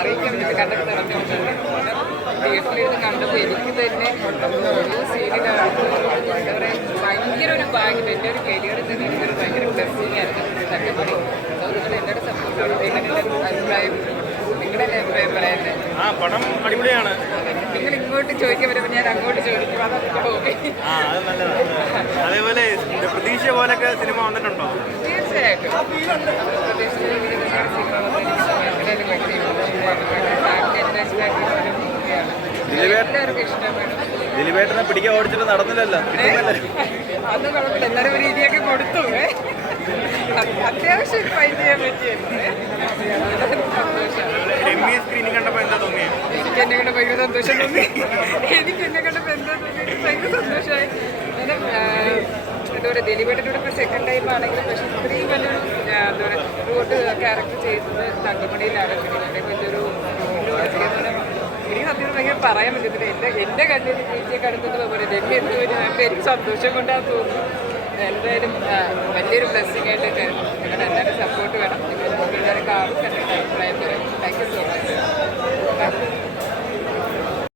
അറിയിക്കാൻ വേണ്ടി കണ്ടപ്പോൾ നടന്നു തിയേറ്ററിലിരുന്ന് കണ്ടപ്പോൾ എനിക്ക് തന്നെ ഒരു സീനിലാണ് എന്താ പറയുക ഭയങ്കര ഒരു ഭാഗ്യം. എന്റെ ഒരു കരിയറിൽ തന്നെ എനിക്കൊരു ഭയങ്കര ബ്ലെസ്സിങ് ആയിരുന്നു. തട്ടപ്പടി അതുകൊണ്ട് എന്നോട് സപ്പോർട്ട് ചെയ്യണം. നിങ്ങളുടെ അഭിപ്രായം നിങ്ങളുടെ അഭിപ്രായം പറയാനുണ്ട്. ആ പടം അടിപൊളിയാണ്. നിങ്ങൾ ഇങ്ങോട്ട് ചോദിക്കാൻ വരുമ്പോൾ ഞാൻ അങ്ങോട്ട് ചോദിക്കും. അതൊക്കെ ഓക്കെ അതേപോലെ പ്രതീക്ഷ പോലൊക്കെ സിനിമ വന്നിട്ടുണ്ടോ? തീർച്ചയായിട്ടും. ദിലീപേട്ടനെ പിടിക്കാൻ ഓടിച്ചിട്ട് നടന്നില്ലല്ലോ. അന്ന് കുഴപ്പമില്ല. എല്ലാവരും ഒരു രീതിയൊക്കെ കൊടുത്തു. അത് അത്യാവശ്യം ഫൈറ്റ് ചെയ്യാൻ സന്തോഷം എനിക്ക് എന്നെ കണ്ട് ഭയങ്കര തോന്നി. എനിക്ക് എന്നെ കണ്ടപ്പോൾ എന്താ തോന്നി ഭയങ്കര സന്തോഷമായി. എന്താ പറയുക ഇപ്പോൾ സെക്കൻഡ് ടൈം ആണെങ്കിലും പക്ഷേ ഇത്രയും വലിയൊരു ആ, എന്താ പറയുക റൂട്ട് ക്യാരക്ടർ ചെയ്തത് തങ്കമണിയിലാണ്. പിന്നെ വലിയൊരു ഇതിലൂടെ ചെയ്യുന്നത് എനിക്ക് സത്യം ഭയങ്കര പറയാൻ പറ്റത്തില്ല. എന്റെ എന്റെ കണ്ണിൽ ചേച്ചിയെ കടത്തുന്നത് പോലെ ഡൽഹി എന്ത് എനിക്ക് സന്തോഷം കൊണ്ടാണ് തോന്നുന്നു. എന്തായാലും വലിയൊരു ബ്ലെസ്സിങ് ആയിട്ട് കരുതുന്നു.